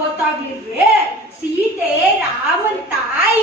ಗೊತ್ತಾಗ್ಲಿಲ್ವೇ ಸೀತೆ ರಾಮನ್ ತಾಯಿ.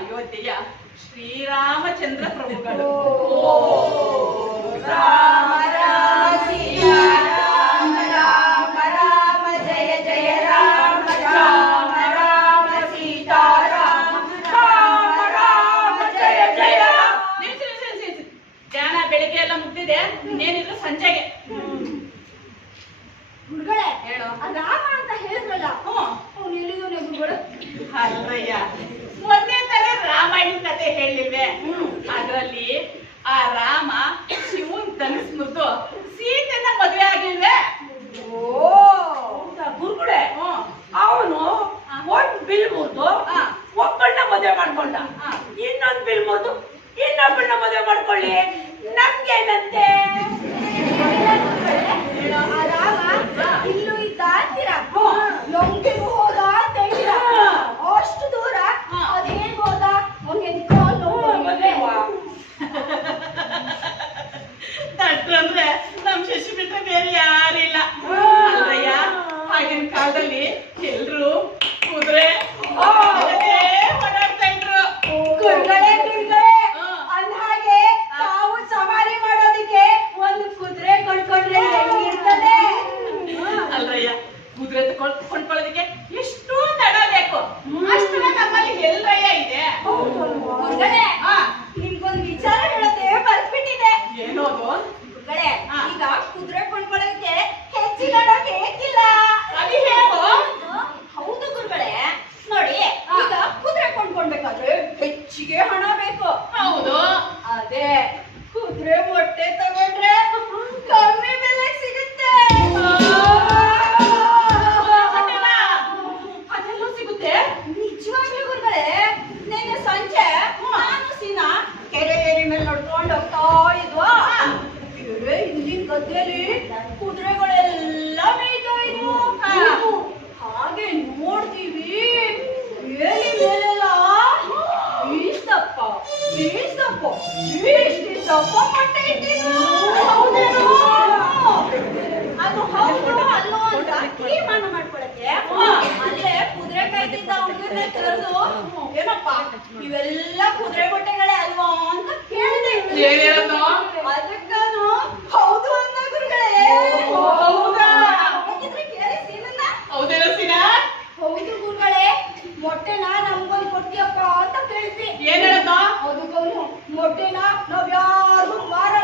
ಅಯೋಧ್ಯೆಯ ಶ್ರೀರಾಮಚಂದ್ರ ಪ್ರಭುಗಳು. ರಾಮ ಎಲ್ಲ ಮುಗ್ದಿದೆ ಸಂಜೆಗೆ. ಹೇಳೋ. ಅಂತ ಹೇಳಿದ್ರಲ್ಲ ಹ್ಞೂ ಅವ್ನು ಗುರುಗಳು ಮೊನ್ನೆ ರಾಮಾಯಣ ಕತೆ ಹೇಳಿಲ್ವೇ? ಅದರಲ್ಲಿ ಆ ರಾಮ ಶಿವನ್ ಕನಸ್ ಸೀತೆನ ಮದುವೆ ಆಗಿಲ್ವೇ? ಓ. ಅವನು ಒಂದ್ ಬಿಲ್ ಮುರಿದು ಒಬ್ಬಳನ್ನ ಮದುವೆ ಮಾಡ್ಕೊಂಡ. ಇನ್ನೊಂದ್ ಬಿಲ್ ಮುರಿದು ಇನ್ನೊಬ್ಬಳನ್ನ ಮದುವೆ ಮಾಡ್ಕೊಳ್ಳಿ. ಕರೆದು ಏನಪ್ಪ ಇವೆಲ್ಲ ಕುದುರೆ ಬಟ್ಟೆಗಳೇ ಅಲ್ವಾ ಅಂತ ಕೇಳಿದೆ. ಅದಕ್ಕಾನು ಹೌದು ಅಂತ ಗುರುಗಳೇ. ಹಾಗಿದ್ರೆ ಕೇಳಿ ಸೀನನ್ನ. ಹೌದೇನೋ ಸೀನ? ಹೌದು ಗುರುಗಳೇ ಮೊಟ್ಟೆನ ನಮ್ಗೊಂದು ಕೊಡ್ತೀಯಪ್ಪ ಅಂತ ಕೇಳಿದ್ವಿ. ಏನ್ ಹೌದು ಗೌರಿ ಮೊಟ್ಟೆನ ನಾವ್ ಯಾರು ಮಾರ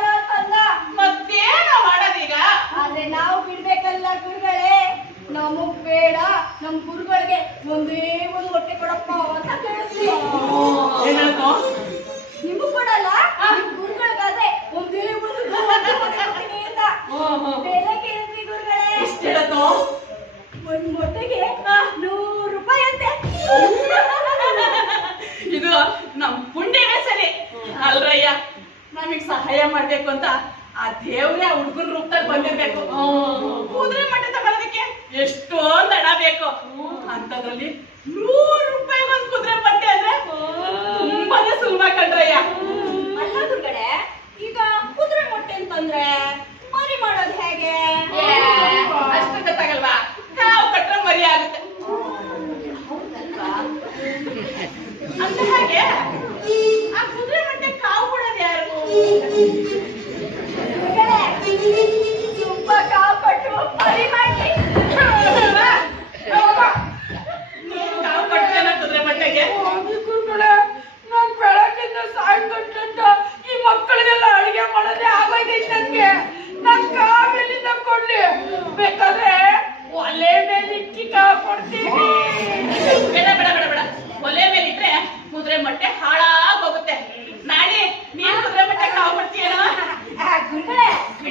ಸಹಾಯ ಮಾಡ್ಬೇಕು ಅಂತ ಆ ದೇವ್ರೆ ಆ ಹುಡುಗನ ರೂಪದಲ್ಲಿ ಬಂದಿರ್ಬೇಕು. ಕೂದ್ರೆ ಮಠ ತಗೊಳ್ಳೋದಕ್ಕೆ ಎಷ್ಟೊಂದ್ ಹಣ ಬೇಕು. ಅಂತದ್ರಲ್ಲಿ ನೂರು ರೂಪಾಯಿ ಒಂದ್ ಕುದುರೆ ಬಟ್ಟೆ ಅಂದ್ರೆ ತುಂಬಾನೇ ಸುಲಭ ಕಂಡ್ರಯ್ಯ ಅಲ್ಲದುರ್ಗಡೆ ಈಗ ಕುದುರೆ ಮೊಟ್ಟೆ ಅಂತಂದ್ರೆ ಮರಿ ಮಾಡೋದು ಹೇಗೆ? ಅಷ್ಟು ಗೊತ್ತಾಗಲ್ವಾ? ನಾವು ಕಟ್ರೆ ಮರಿ ಆಗುತ್ತೆ. Thank you.